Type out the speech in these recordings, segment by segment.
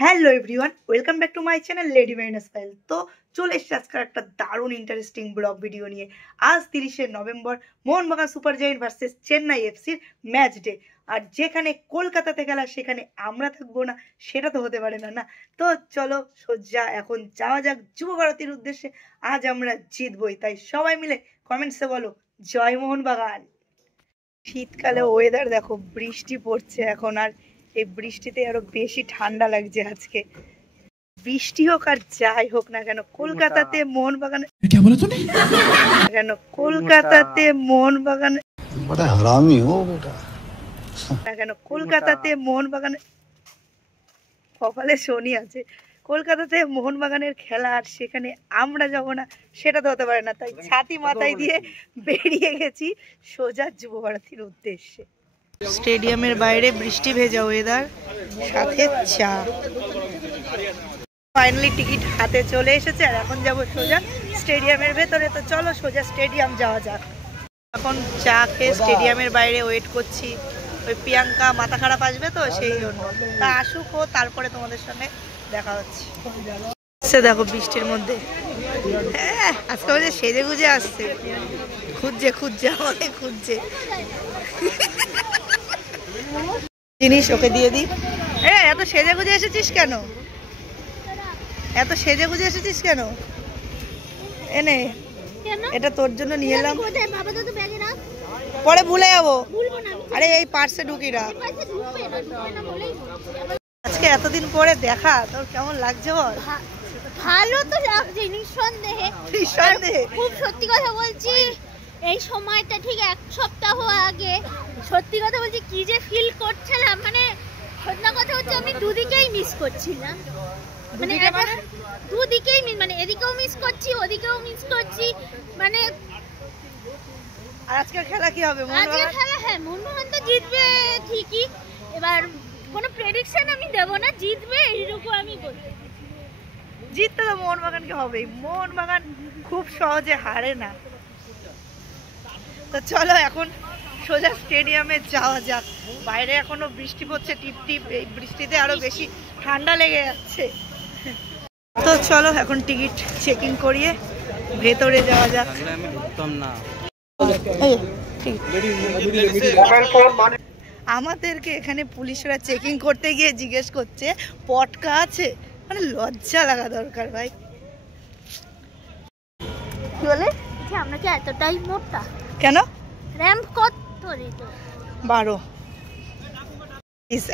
Hello everyone, welcome back to my channel lady Marina's file. তো চলে এসেছি আজকাল একটা দারুণ ইন্টারেস্টিং ব্লগ ভিডিও নিয়ে। আজ 30শে November Mohun Bagan super giant versus Chennai এফসির ম্যাচ ডে। আর যেখানে কলকাতাতে খেলা সেখানে আমরা থাকবো না, সেটা তো হতে পারে না না। তো চলো সোজা এখন যাওয়া যাক যুব ভারতীর উদ্দেশ্যে। আজ আমরা জিতবই, তাই সবাই মিলে কমেন্টসে বলো জয় মোহনবাগান। শীতকালে ওয়েদার দেখো, বৃষ্টি পড়ছে এখন, আর এই বৃষ্টিতে আরো বেশি ঠান্ডা লাগছে আজকে। বৃষ্টি হোক আর যাই হোক না কেন, কলকাতাতে মোহনবাগান কপালে শনি আছে। কলকাতাতে মোহনবাগানের খেলা আর সেখানে আমরা যাবো না, সেটা তো হতে পারে না। তাই ছাতি মাথায় দিয়ে বেরিয়ে গেছি সোজা যুব ভারতীর উদ্দেশ্যে। স্টেডিয়ামের বাইরে বৃষ্টি ভেজা ওয়েদার, সাথে চা। ফাইনালি টিকিট হাতে চলে এসেছে আর এখন যাব সোজা স্টেডিয়ামের ভেতরে। তো চলো সোজা স্টেডিয়াম যাওয়া যাক। এখন চা খেয়ে স্টেডিয়ামের বাইরে ওয়েট করছি। ওই প্রিয়াঙ্কা মাথা খারাপ আসবে তো সেই জন্য, তা আসুক ও, তারপরে তোমাদের সঙ্গে দেখা হচ্ছে। সে দেখো বৃষ্টির মধ্যে, হ্যাঁ আজকে বলছে সেজে গুজে আসছে, খুঁজছে আমাকে খুঁজছে। জিনিস ওকে দিয়ে দিই। এত সেজে গুজে এসেছিস কেন? এনে এটা তোর জন্য নিয়ে এলাম, পরে ভুলে যাবো। আরে এই পার্সে ঢুকি রাখ। আজকে এতদিন পরে দেখা, তোর কেমন লাগছে বল? ভালো তো লাগছে, নিঃসন্দেহে। খুব সত্যি কথা বলছি, এই সময়টা ঠিক এক সপ্তাহ আগে সত্যি কথা বলছি কি যে ফিল করছিলাম, মানে সত্যি কথা হচ্ছে আমি দুদিকেই মিস করছিলাম। মানে দুদিকেই মিস, মানে এদিকেও মিস করছি ওদিকেও মিস করছি। মানে আর আজকের খেলা কি হবে? আজকের খেলা, হ্যাঁ মোহনবাগান তো জিতবে ঠিকই। এবার কোনো প্রেডিকশন আমি দেব না, জিতবে এইটুকু আমি বলবো। জিততে তো মোহনবাগানকে হবেই, মোহনবাগান খুব সহজে হারে না। তো চলো এখন সোজা স্টেডিয়ামে যাওয়া যাক। বাইরে এখনো বৃষ্টি পড়ছে টিপ টিপ, এই বৃষ্টিতে আরো বেশি ঠান্ডা লেগে যাচ্ছে। তো চলো এখন টিকিট চেকিং করিয়ে ভেতরে যাওয়া যাক। আমাদেরকে এখানে পুলিশরা চেকিং করতে গিয়ে জিজ্ঞেস করছে পটকা আছে, মানে লজ্জা লাগা দরকার ভাই। কি বলে আমরা কি এতটাই মোটা? কেন? র‍্যাম্প কত? 12।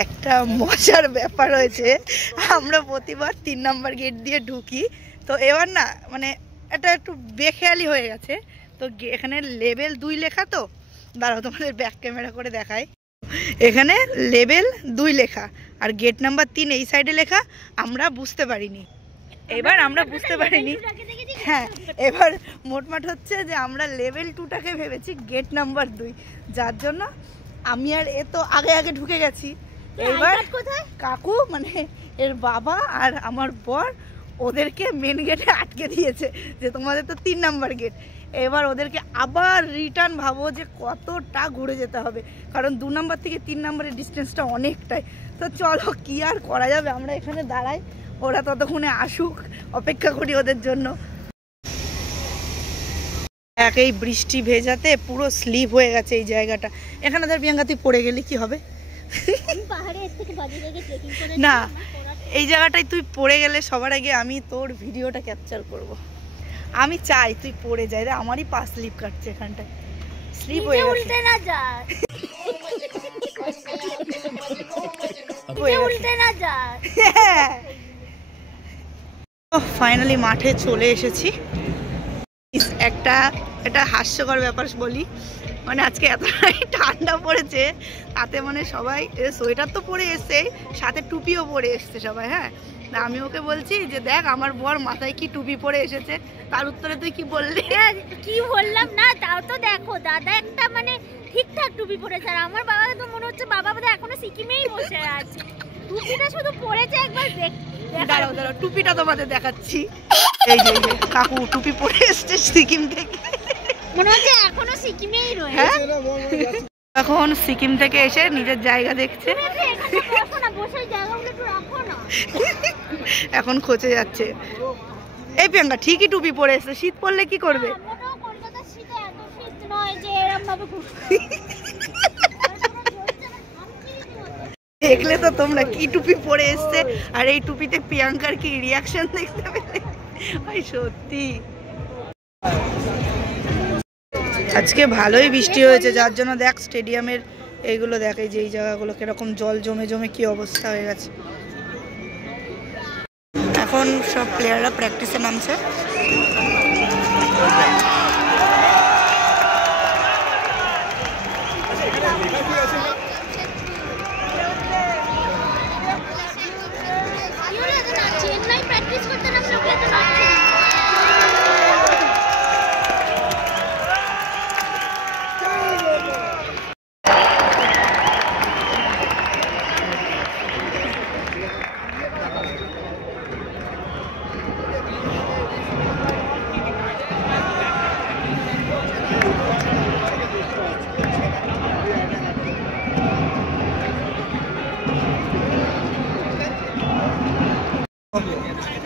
একটা মজার ব্যাপার হয়েছে, আমরা প্রতিবার 3 নম্বর গেট দিয়ে ঢুকি, তো এবার না মানে এটা একটু বেখেয়ালি হয়ে গেছে। তো এখানে লেভেল 2 লেখা, তো দাঁড়াও তোমাদের ব্যাক ক্যামেরা করে দেখাই। এখানে লেভেল 2 লেখা আর গেট নাম্বার 3 এই সাইডে লেখা। আমরা বুঝতে পারিনি, হ্যাঁ এবার মোটমাট হচ্ছে যে আমরা লেভেল 2টাকে ভেবেছি গেট নাম্বার 2, যার জন্য আমি আর এ তো আগে ঢুকে গেছি। এবার কাকু মানে এর বাবা আর আমার বর ওদেরকে মেন গেটে আটকে দিয়েছে যে তোমাদের তো 3 নাম্বার গেট। এবার ওদেরকে আবার রিটার্ন, ভাবো যে কতটা ঘুরে যেতে হবে, কারণ 2 নাম্বার থেকে 3 নাম্বারের ডিস্টেন্সটা অনেকটাই। তো চলো কি আর করা যাবে, আমরা এখানে দাঁড়াই, ওরা ততক্ষণে আসুক, অপেক্ষা করি ওদের জন্য। এই বৃষ্টি ভেজাতে পুরো স্লিপ হয়ে গেছে এই জায়গাটা। এখানে ধর প্রিয়াঙ্কা তুই পড়ে গেলি কি হবে? না এই জায়গাটায় তুই পড়ে গেলে সবার আগে আমি তোর ভিডিওটা ক্যাপচার করব। আমি চাই তুই পড়ে যাই রে, আমারই পা স্লিপ কাটছে এখানটায়, স্লিপ হয়ে গেছে। ফাইনালি মাঠে চলে এসেছি। একটা হাস্যকর ব্যাপার বলি, মানে আজকে এতটাই ঠান্ডা পড়েছে, তাতে মানে সবাই সোয়েটার তো পরে এসছে, সাথে টুপিও পরে এসছে সবাই। হ্যাঁ আমি ওকে বলছি যে দেখ আমার বর মাথায় কি টুপি পরে এসেছে, তার উত্তরে তুই কি বললি? কি বললাম না, তাও তো দেখো দাদা একটা মানে ঠিকঠাক টুপি পরেছে, আর আমার বাবা তো মনে হচ্ছে বাবা বোধহয় এখনো সিকিমেই বসে আছে। টুপিটা শুধু পরেছে, একবার দাঁড়াও টুপিটা তোমাদের দেখাচ্ছি। এই যে কাকু টুপি পরে এসছে সিকিম থেকে, মনে হচ্ছে এখনো সিকিমেই রয়েছে। এখন সিকিম থেকে এসে নিজের জায়গা দেখছে। এখন খোঁচে যাচ্ছে। এই প্রিয়াঙ্কা ঠিকই টুপি পরে এসে, শীত পড়লে কি করবে? দেখলে তো তোমরা কি টুপি পরে এসছে, আর এই টুপিতে প্রিয়াঙ্কার কি রিয়াকশন দেখতে পেলে? ভাই সত্যি আজকে ভালোই বৃষ্টি হয়েছে, যার জন্য দেখ স্টেডিয়ামের এইগুলো দেখে যে এই জায়গাগুলো কিরকম জল জমে জমে কি অবস্থা হয়ে গেছে। এখন সব প্লেয়াররা প্র্যাকটিসে নামছে।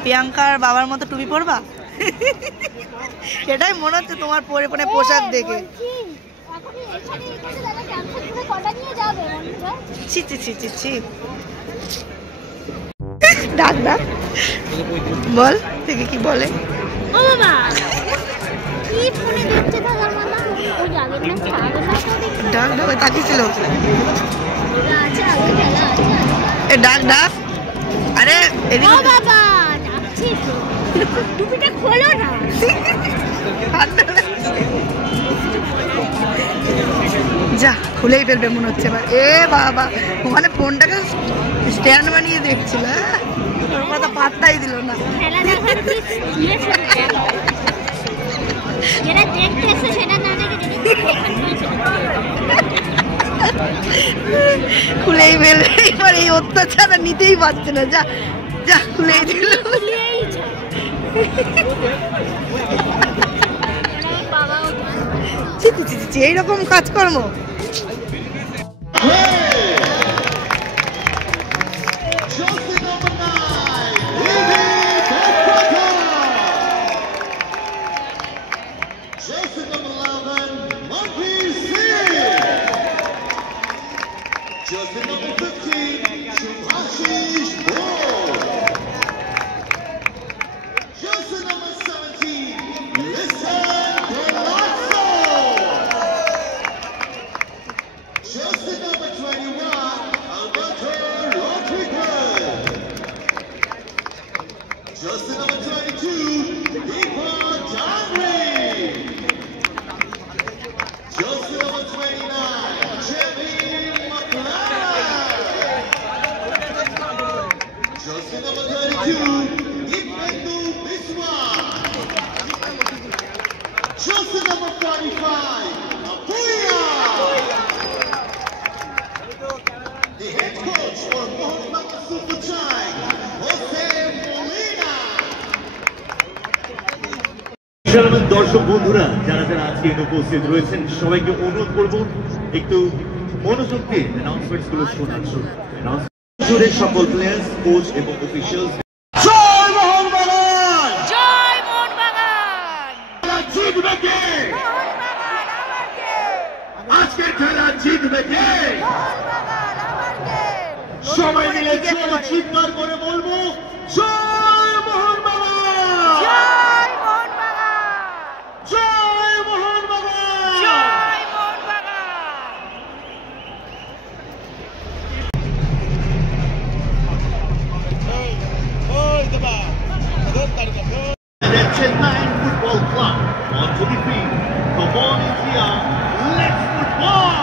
প্রিয়াঙ্কার বাবার মতো টুপি পরবা? সেটাই মনে হচ্ছে তোমার পরে পরে পোশাক দেখে। ছি ছি ছি ছি ছি। ডাক ডাক বল থেকে কি বলে? ও বাবা কি ফোনে দেখতে থাকার মালা ওই আগের না ছাড়া ডাক ডাক তাকিয়েছিল। আচ্ছা আগে খেলা এ ডাক ডাক। আরে ও বাবা ডাকছি তো, টুপিটা খোলো না। যা খুলেই ফেলবে মনে হচ্ছে এবার। এ বাবা ওখানে ফোনটাকে স্ট্যান্ড বানিয়ে দেখছিল, তোর কথা পাত্তাই দিল না। খেলা দেখার কি যেটা দেখতে এসে সেটা না দেখে খুলেই ফেলবে এবার, এই অত্যাচার নিতেই পারছে না। যা যা খুলেই দিল। এইরকম কাজকর্ম দর্শক বন্ধুরা যারা যারা আজকে উপস্থিত রয়েছেন সবাইকে অনুরোধ করবো একটু মনোযোগ দিয়ে অ্যানাউন্সমেন্টস গুলো শোনার জন্য। জুড়ে সকল প্লেয়ার্স, কোচ এবং অফিশিয়ালস জয় মোহনবাগান, জয় মোহনবাগান। জিতবে কে? মোহনবাগান আমার কে? আজকের খেলা জিতবে কে? মোহনবাগান আমার কে? সবাই মিলে চলো চিৎকার করে বলবো জয় মোহনবাগান, জয় মোহনবাগান, জয় মোহনবাগান, জয় Mohun Bagan. Chennai Football Club onto the field. Come on, India, let's football!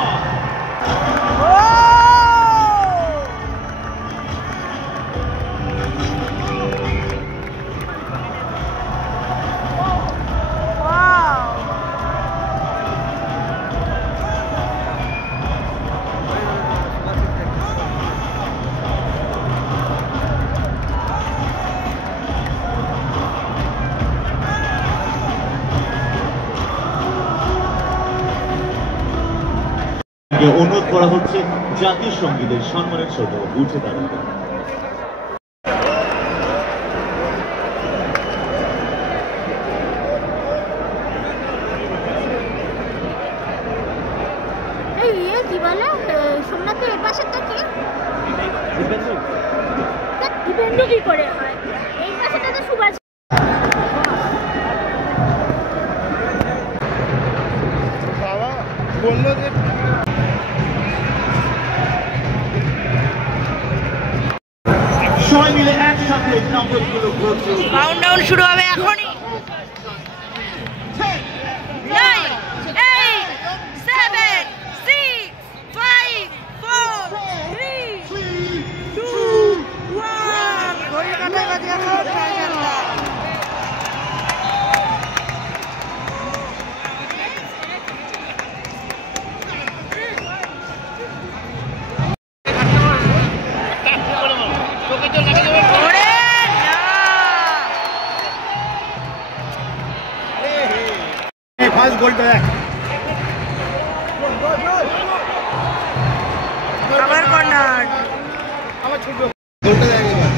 অনুরোধ করা হচ্ছে জাতীয় সঙ্গীতের সম্মানের জন্য উঠে দাঁড়াতে। শুভেন্দু কি করে হয়? এই পাশেটা তো সুভাষ। বাবা বললো যে সবাই মিলে একসাথে নম্বরগুলো করছে। কাউন্টডাউন শুরু হবে এখনই। 9, 8, 7, 6, 5, 4, 3, 2, 1 ঘড়ির কাঁটায় বাজে এখন 9:30। ফার্স্ট গোলটা দেখ আবার কর্নার। আমার ছোট গোলটা দেখ এবার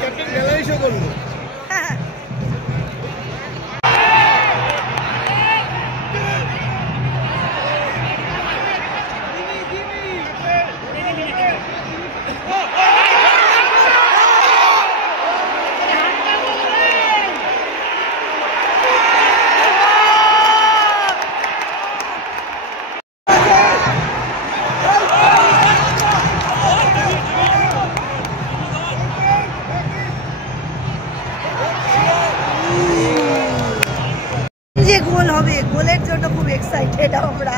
ক্যাপ্টেন গ্যালারি শো করলো যে গোল হবে, গোলের জন্য খুব এক্সাইটেড আমরা।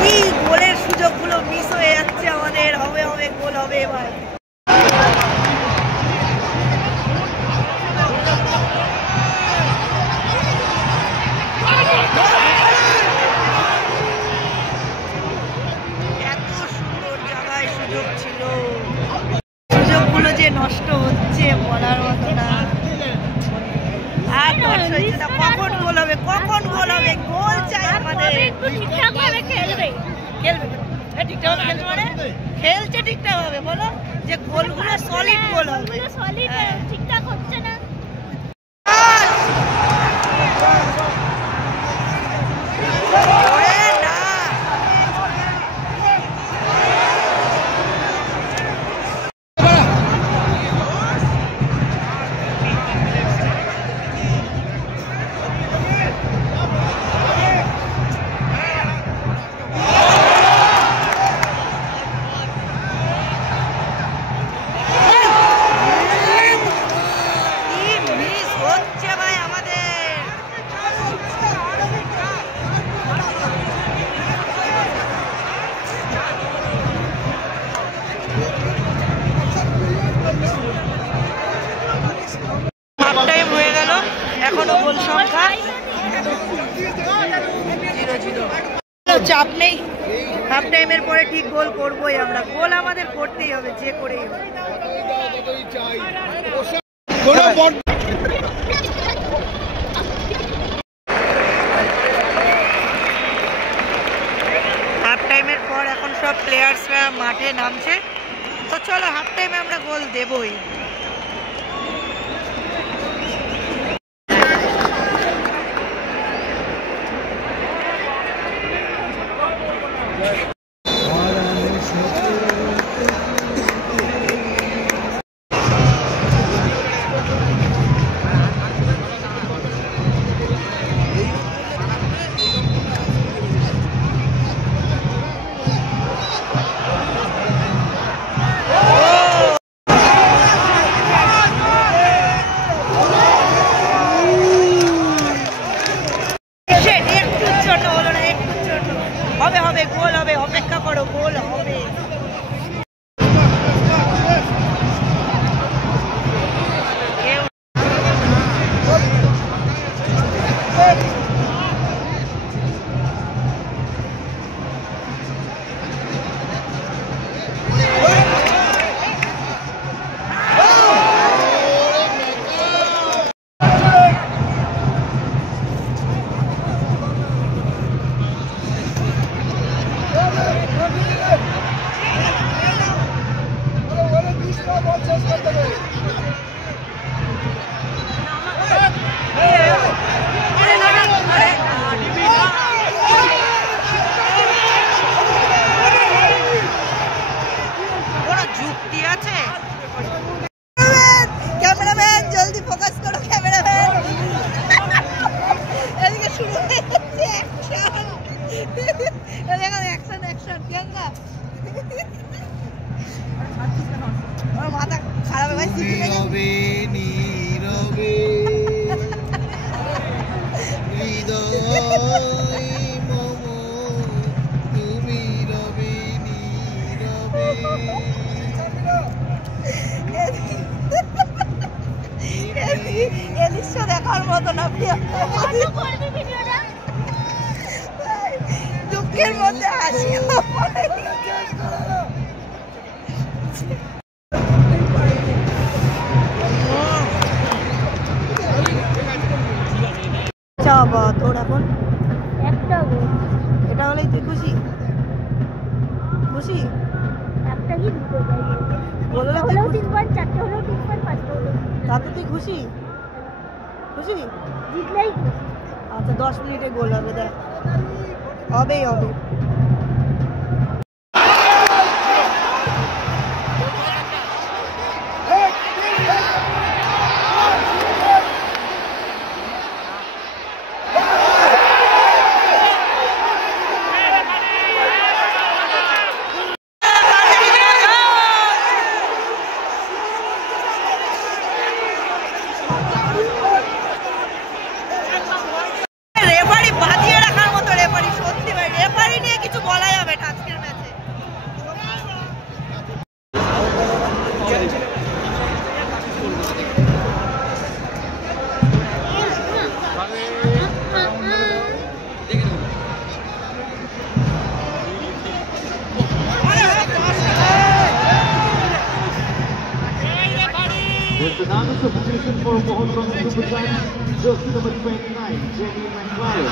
কি গোলের সুযোগগুলো মিস হয়ে যাচ্ছে আমাদের। হবে হবে গোল হবে এবার। এত সুন্দর জায়গায় সুযোগ ছিল, সুযোগগুলো যে নষ্ট হচ্ছে বলার মতো না। আর দর্শক হচ্ছে না, কখন গোল হবে, কখন গোল হবে। গোল চাই আমাদের। একটু ঠিকঠাক ভাবে খেলবে। খেলবে ঠিকঠাক ভাবে, খেলবে মানে খেলছে ঠিকঠাক ভাবে। বলো যে গোলগুলো সলিড গোল হবে। সলিড ঠিকঠাক হচ্ছে না। ওরে না, কি মিস হচ্ছে ভাই আমাদের। হাফ টাইম হয়ে গেল, এখনো গোল সংখ্যা 0-0। চাপ নেই, হাফ টাইমের পরে ঠিক গোল করবোই আমরা। গোল আমাদের করতেই হবে, যে করেই হবে। হাফ টাইমের পর এখন সব প্লেয়ার্সরা মাঠে নামছে। তো চলো, হাফ টাইমে আমরা গোল দেবই। হবে হবে হবে গোল হবে, অপেক্ষা করো, গোল হবে। ক্যামেরাম্যান জলদি ফোকাস করো, ক্যামেরাম্যান। এদিকে শুরু হয়ে যাচ্ছে অ্যাকশন। দেখো অ্যাকশন অ্যাকশন গঙ্গা। আমার মাথা খারাপ হয়ে গেছে। নীরবে নীরবে হৃদয় মম তুমি রবে নীরবে। এই দৃশ্য দেখার মতো না, দুঃখের মধ্যে হাসি। তোর এখন একটা গোল, এটা হলেই তুই খুশি? খুশি একটা কি দুটো বললে হলেও 3 পয়েন্ট, 4টে হলেও 3 পয়েন্ট, 5টে হলেও। তাতে তুই খুশি? খুশি জিতলেই খুশি। আচ্ছা 10 মিনিটে গোল হবে, দেখ হবেই হবে। রেফারি বাজিয়ে রাখার মতো রেফারি, সত্যি ভাই রেফারি নিয়ে কিছু বলা যাবে না আজকের ম্যাচে। With the another substitution for Mohun Super Giants, jersey number 29, Jenny McLaren.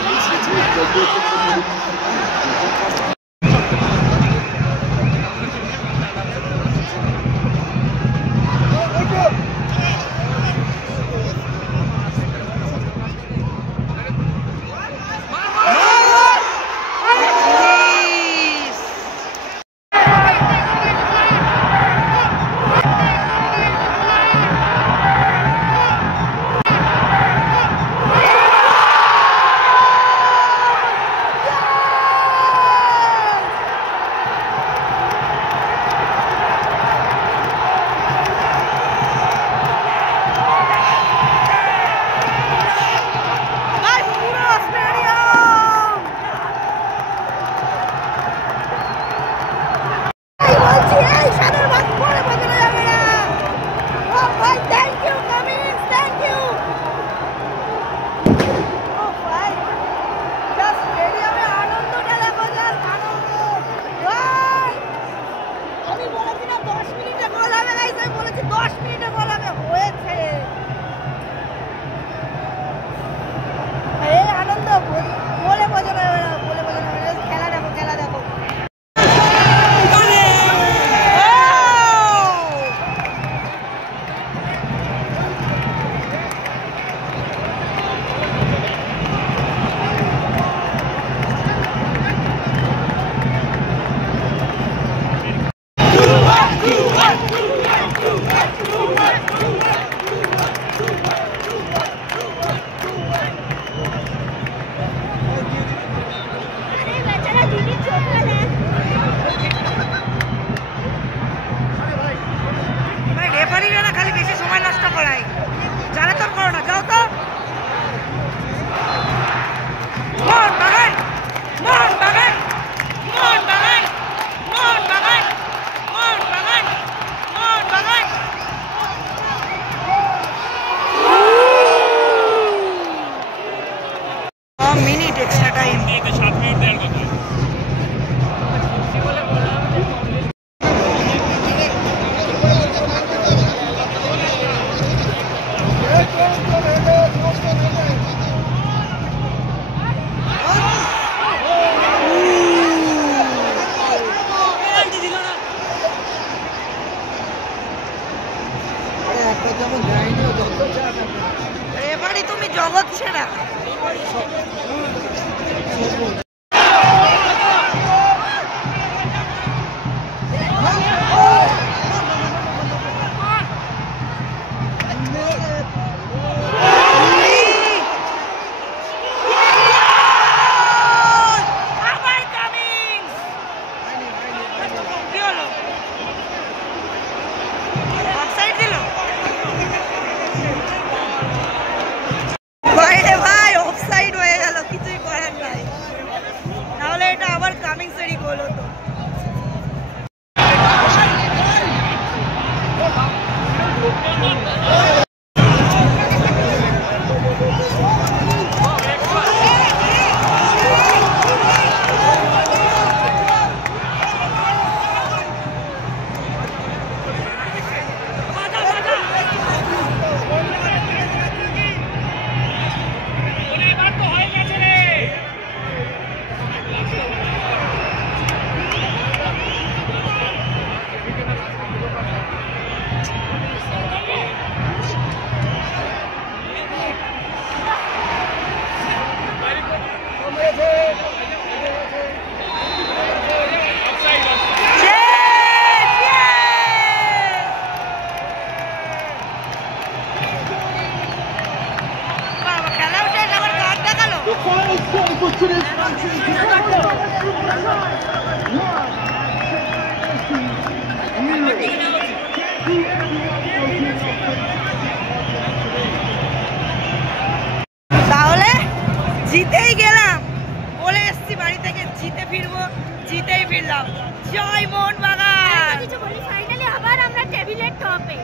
ফিরলাম। জয় মোহনবাগান। কিছু বলি, ফাইনালি আবার আমরা টেবিলের টপে।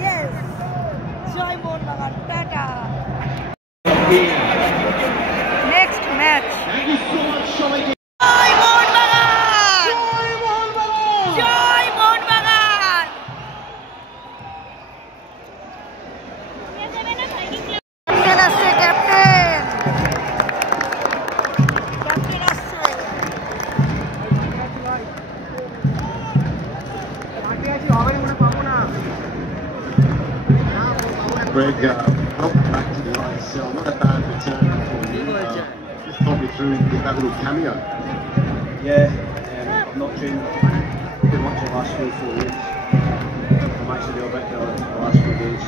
ইয়েস, জয় মোহনবাগান। টাটা। Next match. জয় মোহনবাগান। জয় মোহনবাগান। ক্যাপ্টেন আসছে, ক্যাপ্টেন। ক্যাপ্টেন আসছে। Greg, welcome back to the ISL. Not a bad return for you. Just talk me through that little cameo. Yeah, I've not trained too much the last 3-4 weeks. I'm actually a bit the last few days.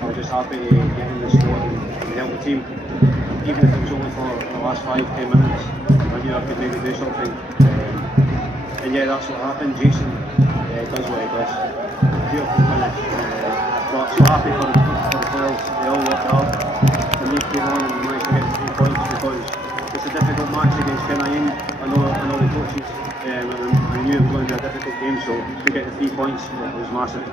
I was just happy to get in the squad and help the team. Even if it was only for the last 5-10 minutes, I knew I could maybe do something. And yeah, that's what happened. Jason does what he does. Beautiful finish. But so happy for the players. They all worked hard. And they came on and managed to get 3 points because it's a difficult match against Kenaying. I know the coaches, and I knew it was going to be a difficult game, so to get the 3 points was massive.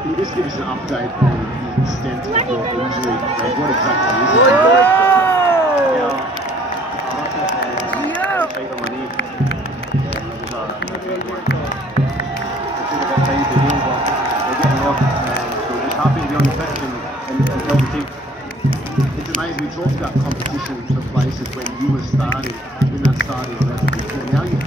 Can you just give us an update on the extent of your injury? Like, what exactly is it? Yeah, I had a fight on my knee. It was a big one. It took a bit of time to heal, but we're getting on. So just happy to be on the pitch and tell the team. It's amazing we talked about competition for places when you were starting in that starting level before. Now you